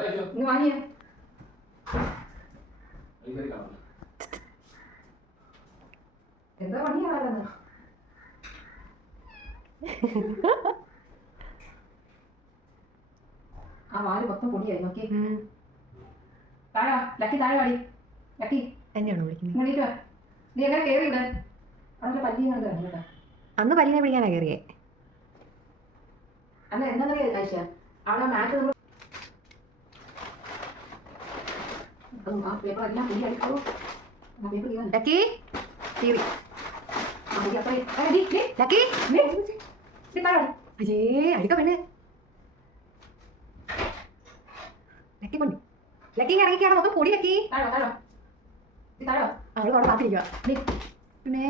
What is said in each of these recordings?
ഇങ്ങ് വാങ്ങിയേ. എന്താ പണിയാണെന്ന് ആ വാല് മൊത്തം പൊടിയായി നോക്കി. താഴെ ലക്കി, താഴെ വാടി. ലക്കി എന്നെയാണോ വിളിക്കുന്നത്? ഇങ്ങോട്ടേക്ക് വാ. നീ എങ്ങനെ കയറി ഇവിടെ? അതിന്റെ പല്ലിയാണ് കേട്ടോ. അന്ന് പല്ലിനെ പിടിക്കാനാ കയറിയേ. അല്ല എന്താ ആഴ്ച അവിടെ മാറ്റ് പേപ്പർ എല്ലാം പുലി അടിക്കാവോ? പേപ്പർ ലക്കി കീറി. ലക്കി അയ്യേ അടിക്ക പെണ്ണ്. ലക്കി പണി. ലക്കി ഇറങ്ങിക്കാണ് മൊത്തം പൊടി. ലക്കി അവള് അവിടെ കാത്തിരിക്കുക. പിന്നെ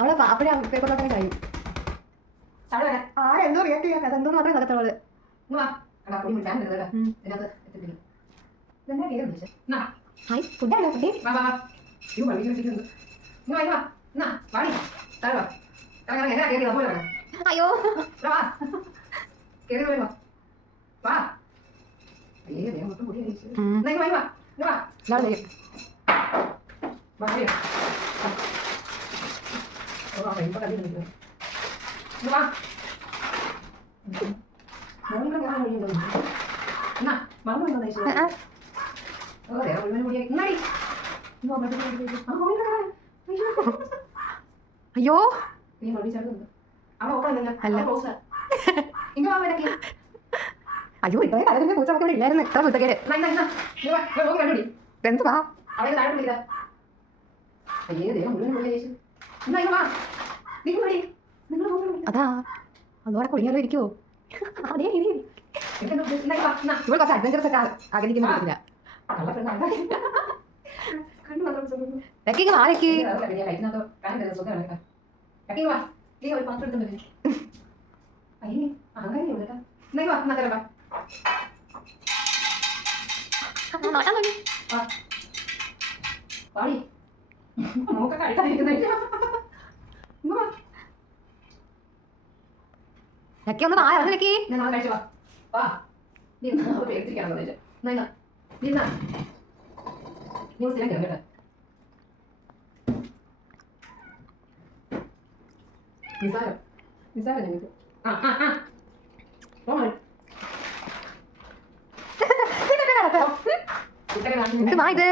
അവളെ അപ്പഴേ പേപ്പറിലോട്ടേ കഴിയും. ആരെന്തോ റിയാക്ട് ചെയ്യാൻ അതെന്തോ മാത്രമേ നടത്തുള്ളൂ. ഫുഡാണോ കുട്ടി? അയ്യോ അയ്യോ അയ്യോ ഇത്രയും കാലത്തിന്റെ പൂച്ച നമുക്ക് ഇവിടെ ഇല്ലായിരുന്നു. ഇത്ര കുത്തക്കേട് എന്തുവാ? അതാ അതോടെ കുടിക്കാലോ ഇരിക്കുവോ? അതേ ഇവിടെ കുറച്ച് അഡ്വഞ്ചറസ് ഒക്കെ ആഗ്രഹിക്കുന്ന പറ്റില്ല. ലക്കിക്ക് നാളേക്ക് ലക്കി ഒന്ന് വാ ലക്കി. എന്ത് വാ ഇത്?